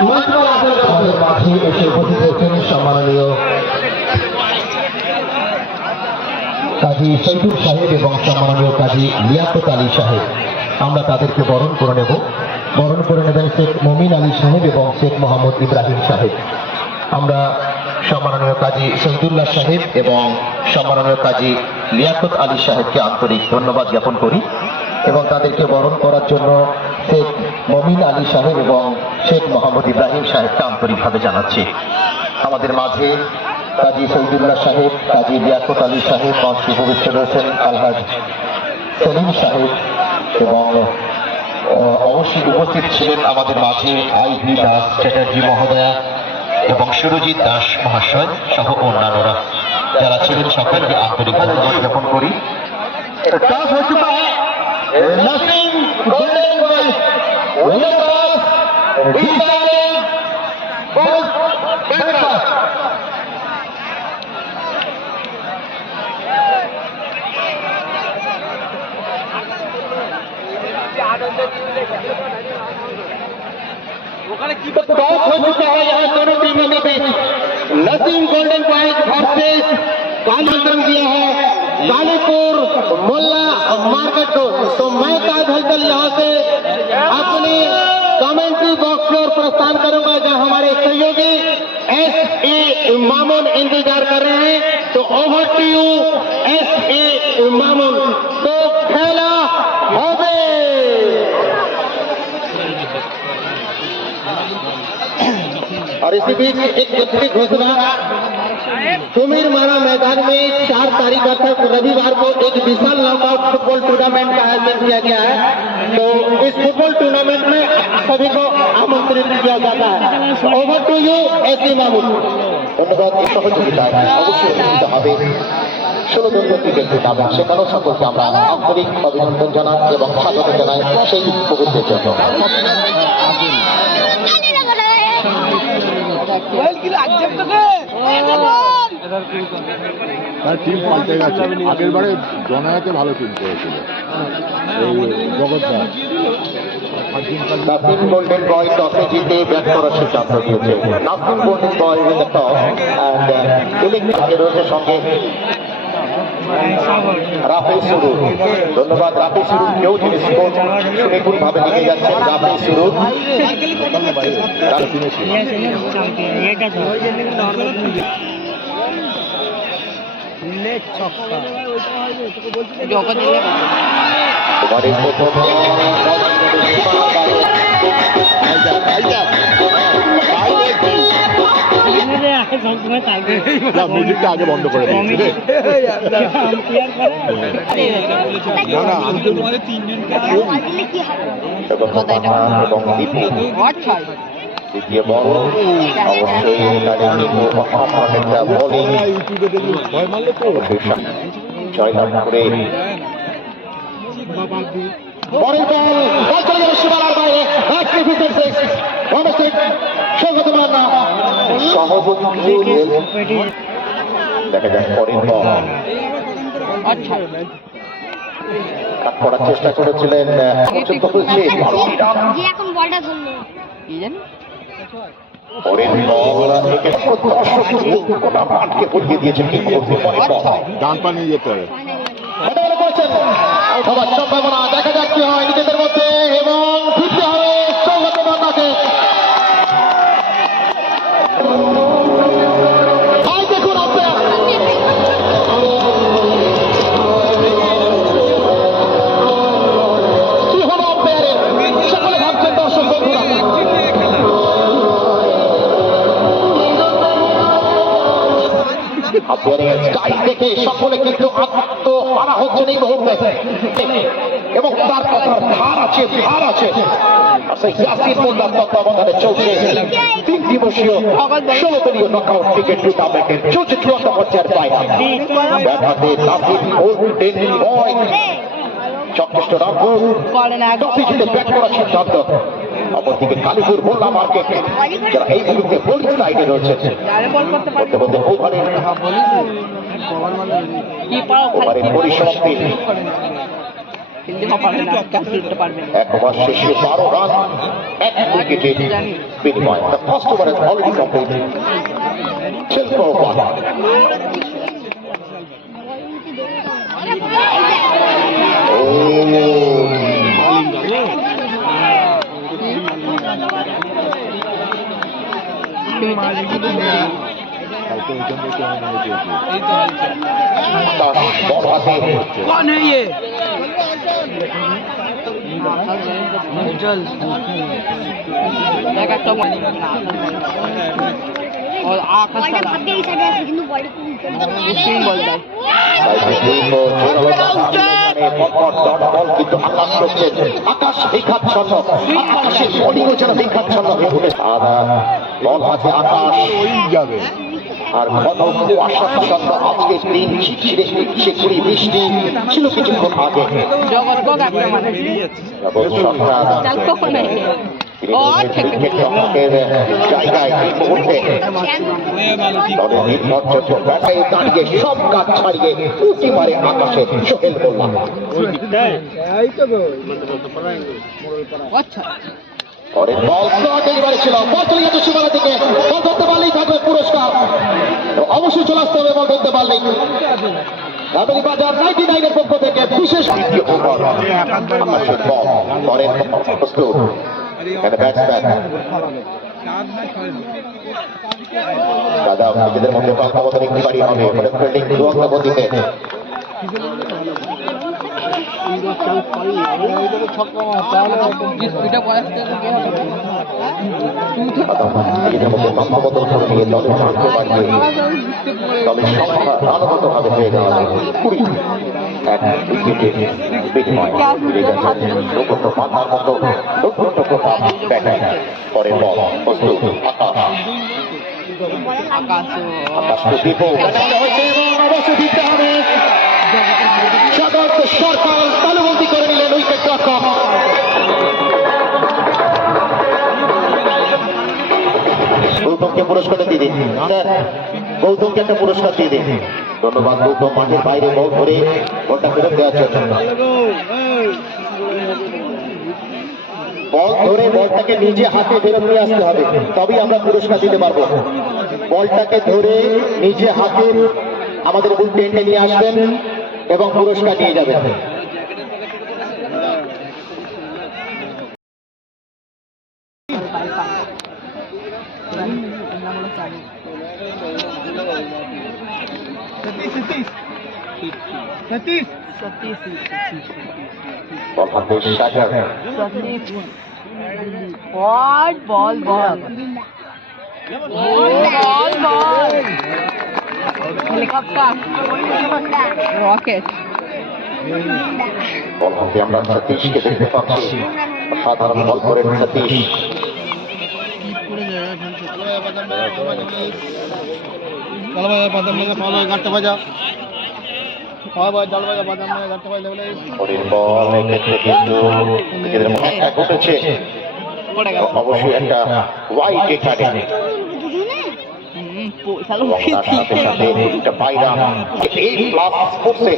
আমাদের মাঝে এসে উপস্থিত হয়েছেন সম্মাননীয় কাজী শহীদুল সাহেব এবং সম্মাননীয় কাজী লিয়াকত আলী সাহেব। আমরা তাদেরকে বরণ করে নেব। বরণ করে নেবেন শেখ মমিন আলী সাহেব এবং শেখ মোহাম্মদ ইব্রাহিম সাহেব। আমরা সম্মাননীয় কাজী শহীদুল্লাহ সাহেব এবং সম্মাননীয় কাজী লিয়াকত আলী সাহেবকে আন্তরিক ধন্যবাদ জ্ঞাপন করি এবং তাদেরকে বরণ করার জন্য শেখ মমিন আলী সাহেব এবং শেখ মোহাম্মদ ইব্রাহিম সাহেবকে আন্তরিকভাবে জানাচ্ছি। আমাদের মাঝে কাজী শহীদুল্লাহ সাহেব, কাজী লিয়াকত আলী সাহেব, মঞ্চে উপবিষ্ট রয়েছেন আলহাজ সেলিম সাহেব এবং অবশ্যই উপস্থিত ছিলেন আমাদের মাঝে আইভি দাস চ্যাটার্জি মহোদয়া এবং সুরজিৎ দাস মহাশয় সহ অন্যান্যরা যারা ছিলেন সকলকে আন্তরিক ধন্যবাদ জ্ঞাপন করি। टॉस हो चुका है यहाँ दोनों टीमों के बीच। नसीम गोल्डन पॉइंट वर्सेस आमंत्रण दिया है कालीपुर मोल्ला मार्केट को। तो मैं ताज हलचल यहाँ से अपने कमेंट्री बॉक्स की ओर प्रस्थान करूंगा जहाँ हमारे सहयोगी S.A. मामून इंतजार कर रहे हैं। तो over to you S.A. Mamun. तो खेला होवे। और इसी बीच एक जरूरी घोषणा, सुमीर माना मैदान में 4 तारीख तक रविवार को एक विशाल नॉकआउट फुटबॉल टूर्नामेंट का आयोजन किया गया है। तो इस फुटबॉल टूर्नामेंट में सभी को आमंत्रित किया जाता है। Over to you SD Mamun. ধন্যবাদ। এই সহযোগিতায় অবশ্যই অনুষ্ঠিত হবে 16 দলীয় ক্রিকেট টুর্নামেন্ট। সেখানেও সকলকে আমরা আন্তরিক অভিনন্দন জানাই এবং স্বাগত জানাই সেই মুহূর্তের জন্য। টিম পাল্টে গেছে। আগের বারে জনায়াতে ভালো টিম করেছিল জগৎদার। নাসিম গোল্ডেন বয় টসে জিতে ব্যাট করার সিদ্ধান্ত নিয়েছে। Nasim golden boy win the toss and electric রয়েছে সঙ্গে রাফি সুরুর। ধন্যবাদ রাফি সুরুর। কেউ যিনি স্কোর সুনিপুণভাবে লিখে যাচ্ছেন রাফি সুরুর। মিউজিকটা আগে বন্ধ করে দিয়েছে। দ্বিতীয় বল অবশ্যই একটা বোলিং জয়লাভ করে পরের বল চলে যাবে সীমানার বাইরে। দেখা যাক পরের বল কাট করার চেষ্টা করেছিলেন। ডান পা নিয়ে যেতে হবে। সম্ভাবনা দেখা যাক কি হয় নিজেদের মধ্যে এবং ফিরতে হবে সৌগত মান্নাকে। দেখুন কি হলো আম্পায়ারের, সকলে ভাবছেন দর্শক বন্ধুরা। স্টাইল দেখে সকলে কিন্তু আত্মহারা হচ্ছেন এই মুহূর্তে এবং তার কথার ধার আছে, ভার আছে। ইয়াসির মোল্লার তত্ত্বাবধানে চলছে 3 দিবসীয় 16 দলীয় নকআউট ক্রিকেট টুর্নামেন্টের চলছে 54 পর্যায়ের ফাইনাল। ব্যাট হাতে নাসিম গোল্ডেন বয় চক্রেষ্ট রামপুর টসে জিতে ব্যাট করার সিদ্ধান্ত। অপরদিকে কালীপুর মোল্লা মার্কেট যারা এই মুহূর্তে বোলিং সাইডে রয়েছে। ওভারের পরিসমাপ্তি এক ওভার শেষে 12 রান 1 উইকেটে বিনিময়। The first over has already completed. 12 for 1. কালকে ওইখান থেকে আমি নিয়েছি। বল হাতে कौन है ये और आकाश বলটা ভাবতে এই সাইডে আছে কিন্তু বলটা খুব সিং বলটা আকাশ বিখাচ্ছন্ন, আকাশের বডিও যেন বিখাচ্ছন্ন হয়ে উঠে। বল হাতে আকাশ ওই যাবে আর কত কুয়াশাচ্ছন্ন আজকের দিন, ঝিরঝিরে শিকুড়ি বৃষ্টি ছিল কিছুক্ষণ আগে। জগৎ को কাটতে মানে चल को नहीं और ठीक জায়গায় এই মুহূর্তে দলের নির্ভরযোগ্য ব্যাটায় দাঁড়িয়ে সব কাজ ছাড়িয়ে উঁকি মারে আকাশে সোহেল মোল্লা। अच्छा পরের বল স্লট ডেলিভারি ছিল, বল চলে গেছে সীমানা থেকে, বল ধরতে পারলেই থাকবে পুরস্কার। তো অবশ্যই চলে আসতে হবে বল ধরতে পারলেই। রাবেলি বাজার 99 এর পক্ষ থেকে বিশেষ দ্বিতীয় ওভার আকাশের বল, পরের প্রস্তুত ব্যাটসম্যান দাদা নিজেদের মধ্যে তত্ত্বাবধান একটি বাড়ি হবে, ফিল্ডিং দুরন্ত গতিতে। এটা বয়স নিজেদের মধ্যে তত্ত্বাবধান করে নিয়ে দলের ভাগ্য বাড়িয়ে দলের সংখ্যা আনুগতভাবে হয়ে গেল 20। এক উইকেটে বিনিময় লোকত্ব মাথার মতো দুর্ঘট প্রতাপ ব্যাটায়। পরের বল প্রস্তুত আকাশ, আকাশকে দিব হয়েছে এবং অবশ্যই দিতে হবে। সাধারণত সরকার তালুবন্দি করে নিলেন উইকেট রক্ষক। গৌতমকে পুরস্কার দিয়ে দিন স্যার, গৌতমকে একটা পুরস্কার দিয়ে দিন। ধন্যবাদ গৌতম, মাঠের বাইরে বল ধরে বলটা ফেরত দেওয়ার জন্য। বল ধরে বলটাকে নিজে হাতে ফেরত নিয়ে আসতে হবে, তবেই আমরা পুরস্কার দিতে পারবো। বলটাকে ধরে নিজে হাতে আমাদের বুল টেন্টে নিয়ে আসবেন এবং পুরস্কার নিয়ে যাবেন। বল হাতে শাটার, ball ball ball ball ball helicopter rocket ball হাতে আমরা সতীশকে দেখতে পাচ্ছি, সাধারণ বল করেন সতীশ। পরের বল এক্ষেত্রে কিন্তু নিজেদের মধ্যে একটা ঘটেছে, पड़ेगा অবশ্যই একটা ওয়াইড কাটে सालों এবং তার সাথে সাথে একটা পায়রা এই প্লাস স্পোর্টসে